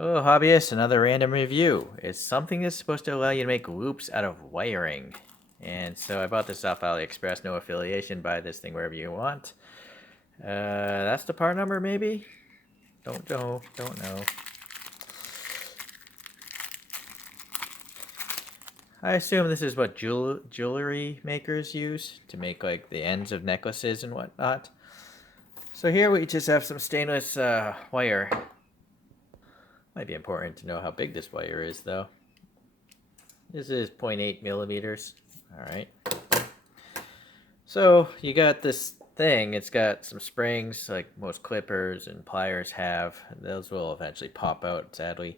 Hello, hobbyists. Another random review. It's something that's supposed to allow you to make loops out of wiring. And so I bought this off AliExpress. No affiliation. Buy this thing wherever you want. That's the part number, maybe? Don't know. Don't know. I assume this is what jewelry makers use to make like the ends of necklaces and whatnot. So here we just have some stainless wire. Might be important to know how big this wire is, though. This is 0.8 millimeters. All right. So you got this thing. It's got some springs, like most clippers and pliers have. Those will eventually pop out, sadly.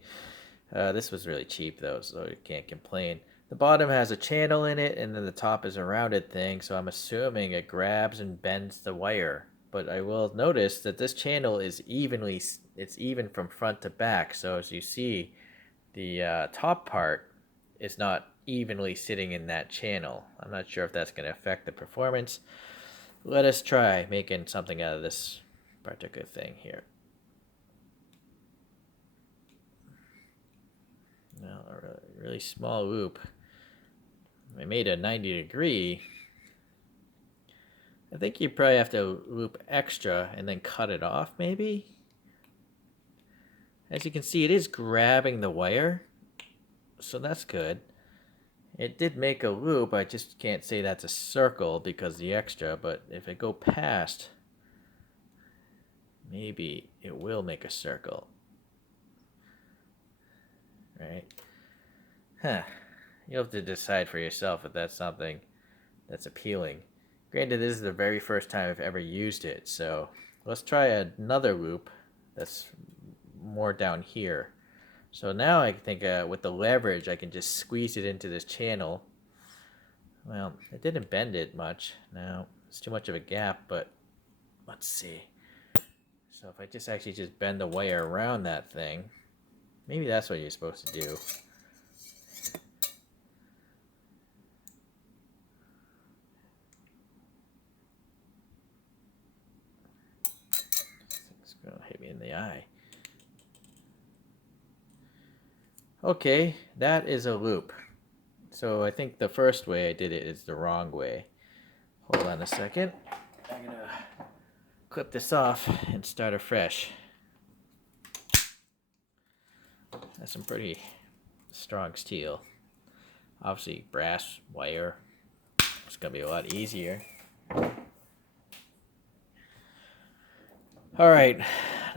This was really cheap, though, so you can't complain. The bottom has a channel in it, and then the top is a rounded thing, so I'm assuming it grabs and bends the wire. But I will notice that this channel is it's even from front to back. So as you see, the top part is not evenly sitting in that channel. I'm not sure if that's going to affect the performance. Let us try making something out of this particular thing here. Now, a really small loop. I made a 90-degree. I think you probably have to loop extra and then cut it off, maybe? As you can see, it is grabbing the wire, so that's good. It did make a loop. I just can't say that's a circle because the extra, but if I go past, maybe it will make a circle. Right? Huh. You'll have to decide for yourself if that's something that's appealing. Granted, this is the very first time I've ever used it, so let's try another loop that's more down here. So now I think with the leverage, I can just squeeze it into this channel. Well, it didn't bend it much. No, it's too much of a gap, but let's see. So if I just bend the wire around that thing, maybe that's what you're supposed to do. It's gonna hit me in the eye. Okay, that is a loop. So I think the first way I did it is the wrong way. Hold on a second. I'm gonna clip this off and start afresh. That's some pretty strong steel. Obviously brass wire. It's gonna be a lot easier. Alright,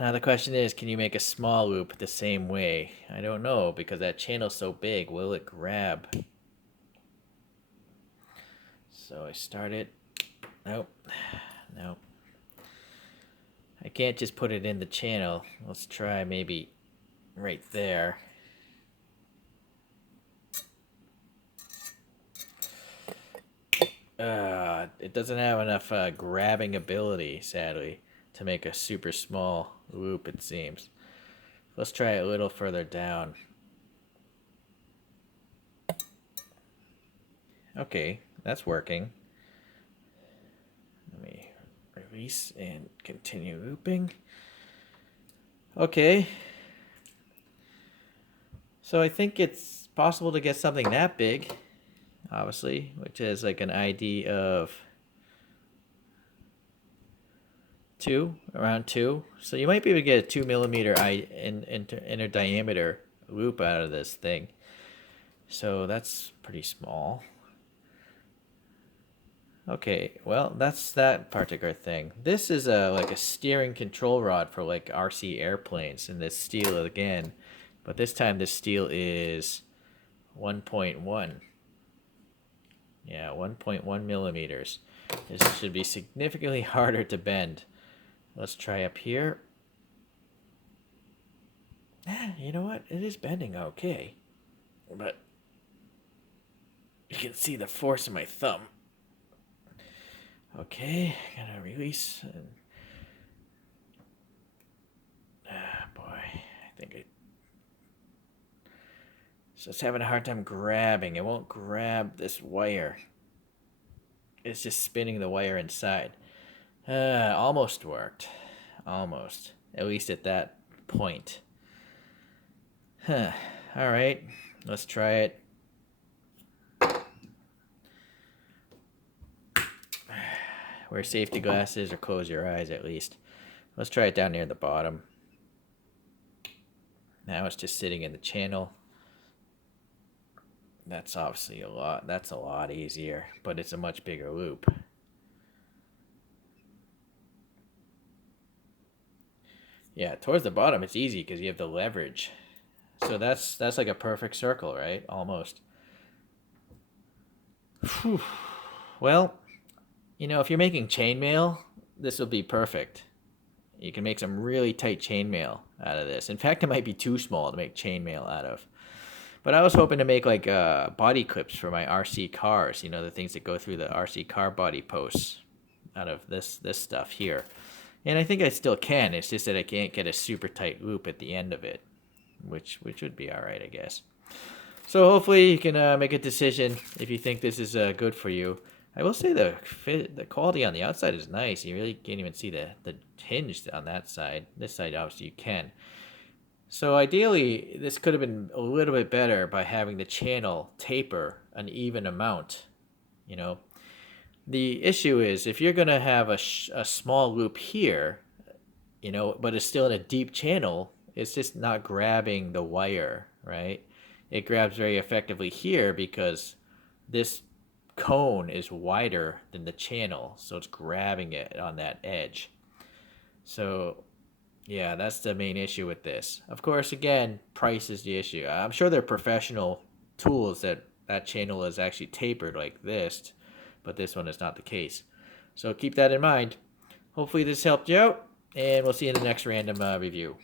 now the question is, can you make a small loop the same way? I don't know, because that channel's so big, will it grab? So I start it. Nope. Nope. I can't just put it in the channel. Let's try maybe right there. It doesn't have enough grabbing ability, sadly, to make a super small loop, it seems. Let's try it a little further down. Okay, that's working. Let me release and continue looping. Okay. So I think it's possible to get something that big, obviously, which is like an ID of around 2. So you might be able to get a 2 millimeter inner diameter loop out of this thing. So that's pretty small. Okay, well, that's that particular thing. This is like a steering control rod for like RC airplanes, and this steel again, but this time this steel is 1.1. Yeah, 1.1 millimeters. This should be significantly harder to bend. Let's try up here. You know what? It is bending okay, but you can see the force in my thumb. Okay, gonna release. And boy, I think it. So it's having a hard time grabbing. It won't grab this wire. It's just spinning the wire inside. Almost worked. Almost. At least at that point. Huh. All right, let's try it. Wear safety glasses or close your eyes at least. Let's try it down near the bottom. Now it's just sitting in the channel. That's obviously that's a lot easier, but it's a much bigger loop. Yeah, towards the bottom it's easy because you have the leverage. So that's like a perfect circle, right? Almost. Whew. Well, if you're making chainmail, this will be perfect. You can make some really tight chainmail out of this. In fact, it might be too small to make chainmail out of. But I was hoping to make like body clips for my RC cars. The things that go through the RC car body posts out of this stuff here. And I think I still can. It's just that I can't get a super tight loop at the end of it, which would be all right, I guess. So hopefully you can make a decision if you think this is good for you. I will say the quality on the outside is nice. You really can't even see the hinge on that side. This side, obviously, you can. So ideally, this could have been a little bit better by having the channel taper an even amount. You know, the issue is if you're going to have a small loop here, but it's still in a deep channel, it's just not grabbing the wire, right? It grabs very effectively here because this cone is wider than the channel, so it's grabbing it on that edge. So yeah, that's the main issue with this. Of course, again, price is the issue. I'm sure they're professional tools that channel is actually tapered like this, but this one is not the case. So keep that in mind. Hopefully this helped you out, and we'll see you in the next random review.